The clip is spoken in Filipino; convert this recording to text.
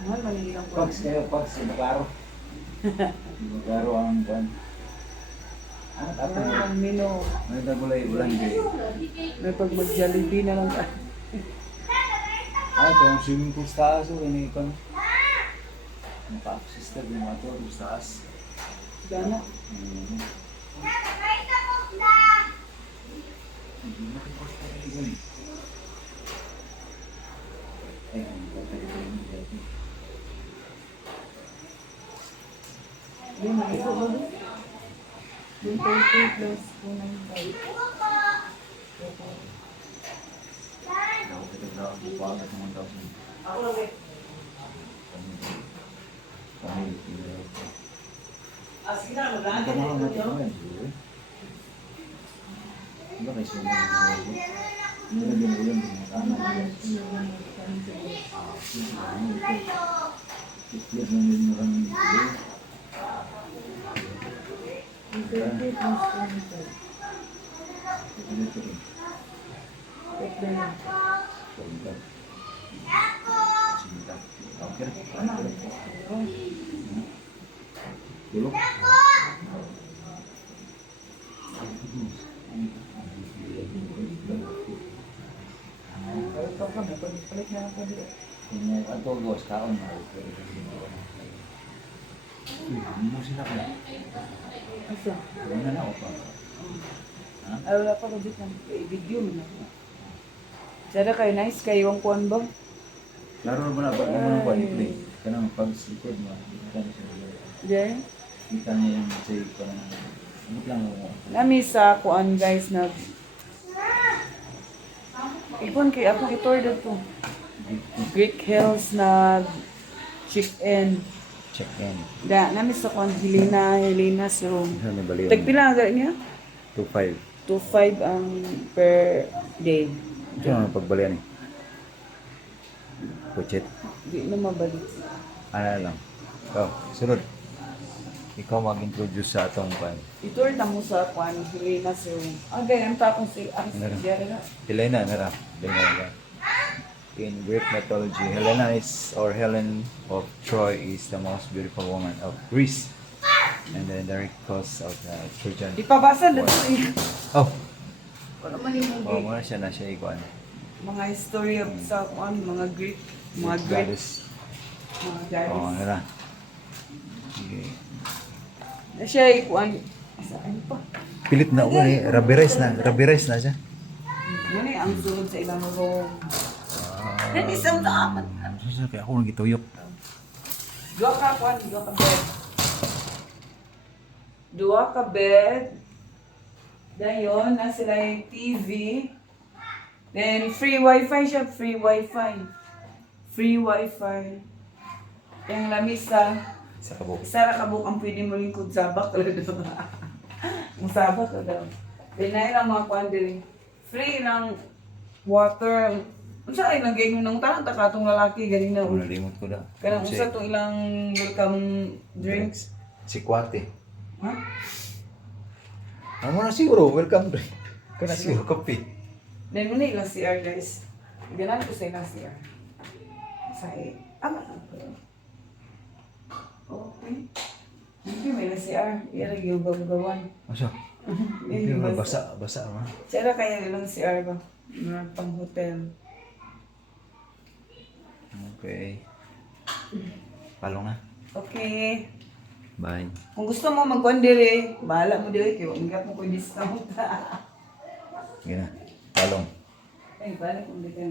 Mahal manilang po. Pags kayo, pags. Magaro. Magaro ang buwan. Tapos Ang mino. may nagulay ulan kayo. May pag mag-Jollibee na lang. Ito yung swimming pool sa taas. Ini ko. Naka-access na yung mga to sa taas. Gana. Yung mga ito ba? Yung 30 plus 295. Ako lang eh. Sige na, mag-aagad ito nyo. Tulog. Ito ka, may palit na lang pwede. Yung ato gos kaon na. Hindi mo sila ka. Asa? Wala na ako pa. Ay, wala pa ko dito. I-video mo na. Sada kayo, nice kayo ang kuwan ba? Laro na ba na? Ba't naman ako i-play? Kanang pag-record mo. Then, Kita niya yung say ko na. Abot lang ako. nami sa kuan guys nag ipon kay ako itorder to. Greek Hills nag chicken. Check in. Da nami sa kuan Helena's room. Ano baliw? Tagpila ang niya? 2.5. 2.5 ang per day. Ito ang pagbalian eh. Kuchit. Di na mabalik. Ano lang. Ikaw, sunod. Ikaw mag-introduce sa atong pan. Itor na mo sa kuan Helena's room. Ah, ganyan ta akong si ang na. Helena, nara. Helena. In Greek mythology, Helena is, or Helen of Troy is the most beautiful woman of Greece. And then the cause of the Trojan. Ipabasa na to eh. Oh! Wala man yung Oh, Greek. muna siya na siya ikuan. Mga history of sa kuan, mga Greek, mga Greek, Goddess. mga Oh, goddess. nara. Sige. Na siya ikuan. Saan pa? Pilit na ulo eh. Rabbi rice na. Rabbi rice na siya. Yan eh, ang sunod sa ilang room. Yan isang dapat. Kaya ako nang gituyok. Dua ka kuan, dua ka bed. Dua ka bed. Dayon, na sila yung TV. Then, free wifi siya, free wifi. Free wifi. Yung lamisa. Sa kabuk. Sara kabuk ang pwede mo lingkod sabak talaga. Ang sabak talaga. Pinay lang mga kuan diri. Free lang water. Unsa ay lagay mo nang tanang takatong lalaki ganina. Ako nalimot ko na. Kanang usa tong ilang welcome drinks. Si Kwate. Ha? Amo na siguro. Welcome drink. Kana siguro kape. Then mo ilang CR guys. Ganan ko sa ilang CR. Sa ama lang ko. Okay. Hindi may ilang CR. Iyara yung gawan. Asa? Hindi mo basa. Basa ma. Sira kaya ilang CR ba? Mga pang hotel. Okay. Palo na. Okay. Bye. Kung gusto mo mag-kuan dire, bahala mo dire kay ingat mo ko discount. Gina. Palong. Ay, bahala kung dito.